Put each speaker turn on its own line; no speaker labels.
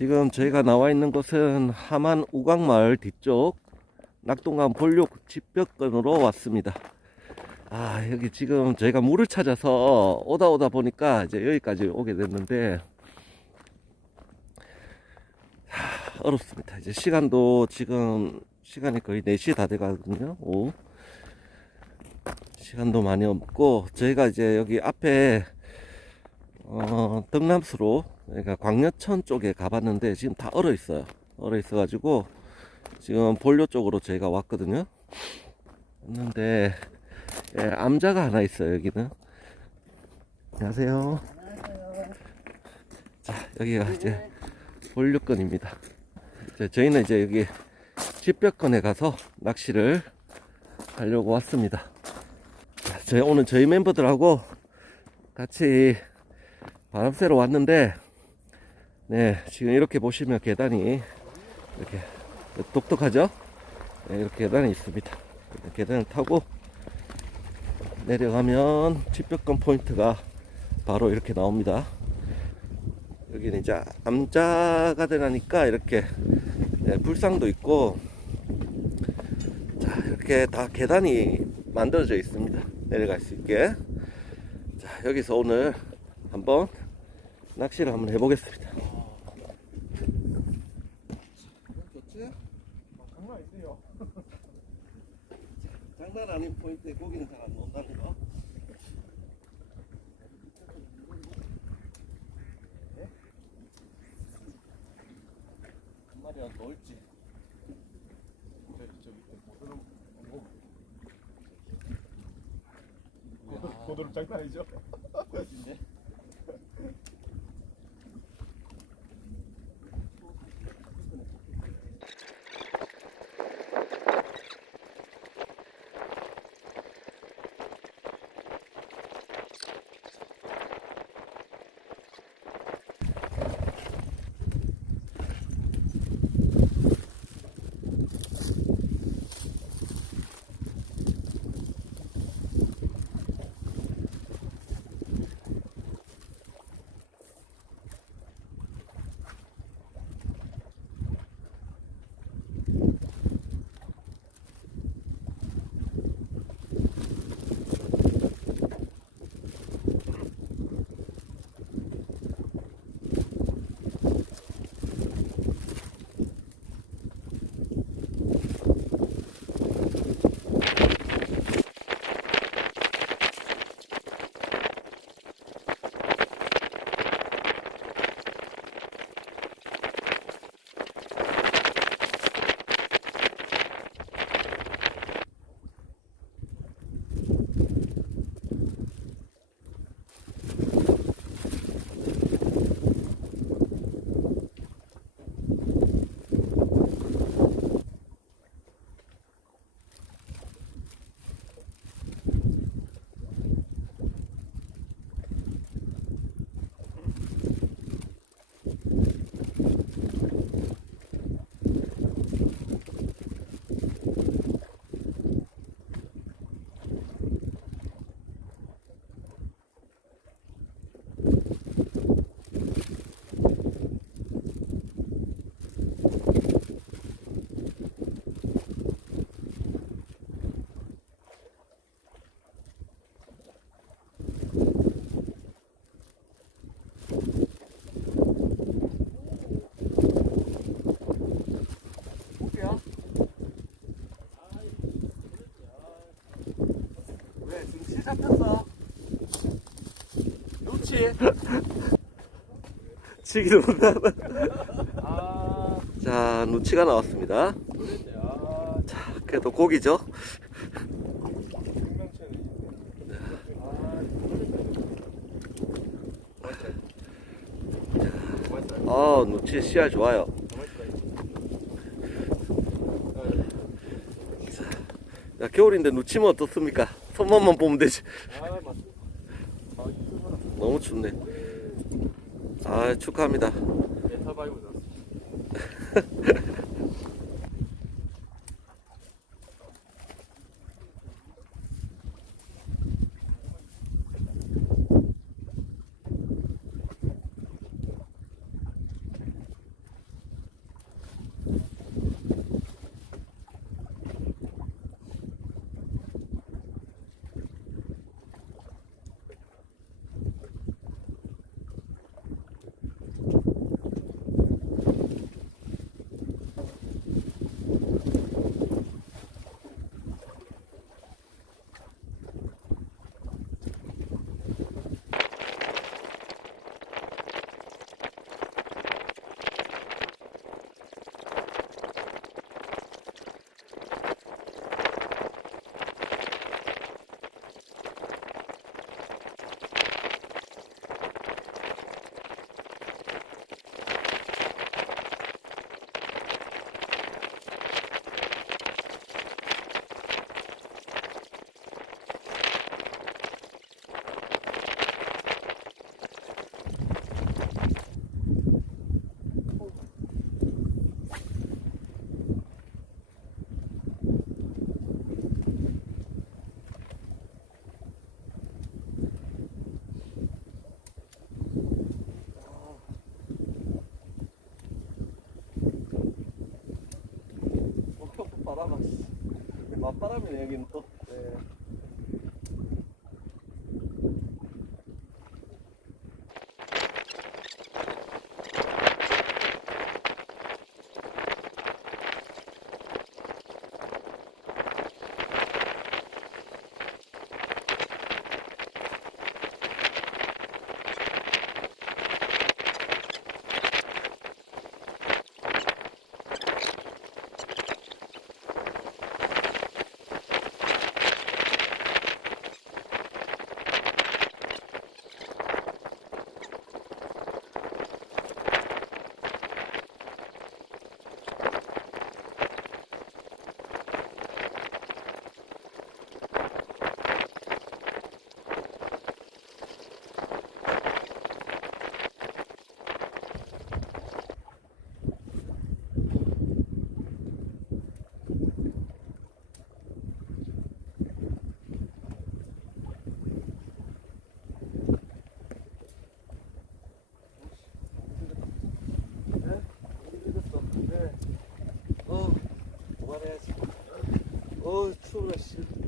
지금 저희가 나와 있는 곳은 하만 우광마을 뒤쪽 낙동강 본육 집벽근으로 왔습니다. 아, 여기 지금 저희가 물을 찾아서 오다 오다 보니까 이제 여기까지 오게 됐는데, 하, 어렵습니다. 이제 시간도 지금 시간이 거의 4시 다 돼가거든요. 오후. 시간도 많이 없고, 저희가 이제 여기 앞에 어, 덕남수로 그러니까 광려천 쪽에 가봤는데 지금 다 얼어 있어요. 얼어 있어 가지고 지금 본료 쪽으로 저희가 왔거든요. 왔는데 예, 암자가 하나 있어요 여기는. 안녕하세요. 자 여기가 이제 본류권입니다. 저희는 이제 여기 집벽권에 가서 낚시를 하려고 왔습니다. 자, 저희 오늘 저희 멤버들하고 같이 바람 쐬러 왔는데 네 지금 이렇게 보시면 계단이 이렇게 똑똑하죠? 네, 이렇게 계단이 있습니다. 계단을 타고 내려가면 집벽권 포인트가 바로 이렇게 나옵니다. 여기는 이제 암자가 되나니까 이렇게 네, 불상도 있고 자 이렇게 다 계단이 만들어져 있습니다. 내려갈 수 있게. 자 여기서 오늘 한번 낚시를 한번 해보겠습니다. 좋지?
장난 아니세요.
장난 아닌 포인트에 고기는 잘 안 나온다는 거. 한 마리 안 넣을지.
저, 저 밑에 고드름 고드름 고드름 장난 아니죠?
치기도 못하나?
아
자, 누치가 나왔습니다. 자, 그래도 고기죠?
아
누치 씨알 좋아요. 야, 겨울인데 누치면 어떻습니까? 손맛만 보면 되지.
아 맞습니다.
너무 춥네. 아, 축하합니다.
메타
찬바람이네 여기는 또.
네.
我出了十。